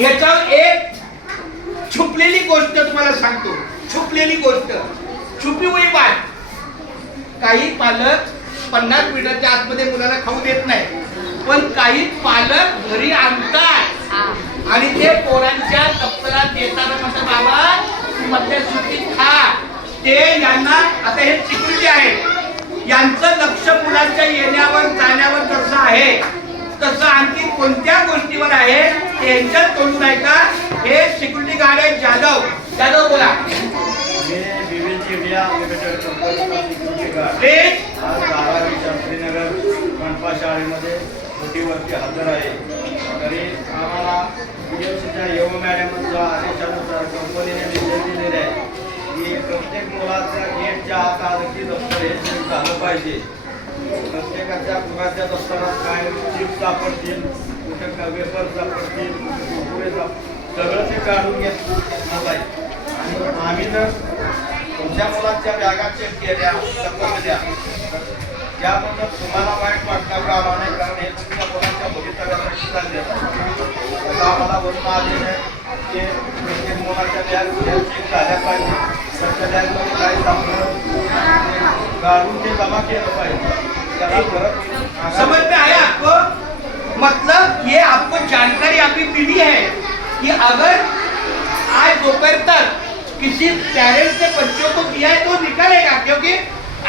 ह्याच्यावर एक छुपलेली गोष्ट तुम्हाला सांगतो. छुपलेली गोष्ट, छुपी हुई बात. काही पालक 50 मिनिटाच्या आतमध्ये मुलाला खाऊ देत नाही, पण काही पालक घरी आणतात आणि ते पोरांच्या दप्तरात देताना म्हणतात बाबा मधल्या सुट्टीत खा. ते यांना आता हे सिक्युरिटी आहे, यांचं लक्ष मुलांच्या येण्यावर जाण्यावर जसं आहे तसं आणखी कोणत्या गोष्टीवर आहे त्यांच्या तोंडून ऐका. हे सिक्युरिटी गार्ड आहे जाधव. जाधव बोला. आज 12वी शास्त्रीनगर मनपा शाळेमध्ये ड्युटीवरती हजर आहे. तरी आम्हाला बीएमसीच्या येव मॅडमच्या आदेशानुसार कंपनीने निर्देश दिलेले आहे की प्रत्येक मुलाच्या गेटच्या आत की दप्तर हे चेक झालं पाहिजे. प्रत्येकाच्या मुलाच्या दप्तरात काय चिप्स सापडतील, कुठे वेफर सापडतील, कुठे सगळं ते काढून घेतलं पाहिजे. आणि आम्ही जर तुमच्या मुलांच्या बॅगा चेक केल्या दप्तरमध्ये त्याबद्दल तुम्हाला वाईट वाटता कामा नाही, कारण हे तुमच्या मुलांच्या भवितव्यासाठी चालले असं आम्हाला वरून आलेलं आहे की प्रत्येक मुलाच्या बॅग चेक झाल्या पाहिजे. त्यांच्या बॅगमध्ये काय सापडलं काढून ते जमा केलं पाहिजे. त्याला परत समझ में आया आपको? मतलब ये आपको जानकारी अभी मिली है कि अगर आज दोपहर तक किसी पेरेंट्स ने बच्चों को दिया है तो निकलेगा, क्योंकि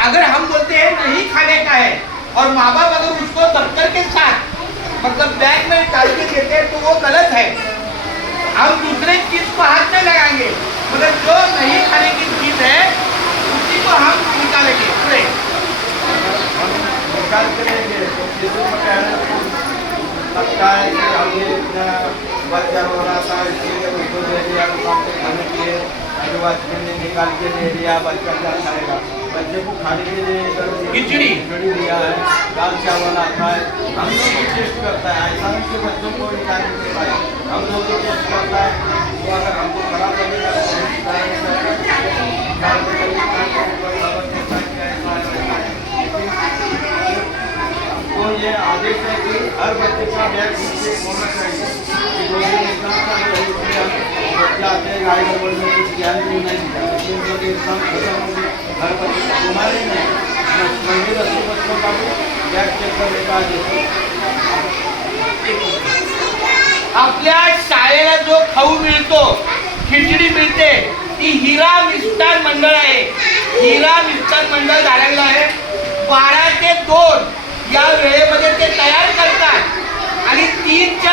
अगर हम बोलते हैं नहीं खाने का है और माँ बाप अगर उसको दफ्तर के साथ मतलब बैग में डाल के देते हैं तो वो गलत है. हम दूसरे चीज को हाथ नहीं लगाएंगे, मगर जो नहीं खाने की चीज है उसी को हम निकालेंगे. पूरे निकाल करेंगे तो लगता है कि हमने बच्चा रो रहा था इसलिए उसको दे दिया, खाने के लिए वाचमैन ने निकाल के दे दिया. बच्चा क्या खाएगा? बच्चे को खाने के लिए खिचड़ी दिया है, दाल चावल आता है. हम लोग भी टेस्ट करता है. ऐसा नहीं कि बच्चों को निकाल नहीं पाए, हम लोग भी टेस्ट करता है. तो अगर हमको खराब लगेगा तो ये आदेश है कि हर बच्चे का बैग होना चाहिए. बच्चे आते हैं गाड़ी में बोलने कुछ ज्ञान भी नहीं दिया, हर बच्चे तुम्हारे नहीं 20-80 बच्चों का भी बैग चेक करने का आदेश. आपल्या शाळेला जो खाऊ मिळतो, खिचडी मिळते, ती हिरा मिष्टान मंडळ आहे. हिरा मिष्टान मंडळ झालेलं आहे. 12 ते 2 या वेळेमध्ये ते तयार करतात आणि 3च्या